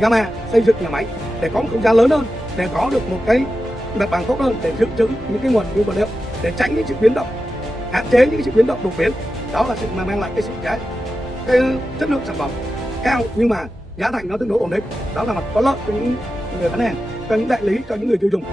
Gamma xây dựng nhà máy để có một không gian lớn hơn, để có được một cái mặt bằng tốt hơn, để dự trữ những cái nguồn nguyên vật liệu, để tránh những sự biến động, hạn chế những sự biến động đột biến. Đó là sự mà mang lại cái sự cái chất lượng sản phẩm cao nhưng mà giá thành nó tương đối ổn định. Đó là mặt có lợi cho những người bán hàng, cho những đại lý, cho những người tiêu dùng.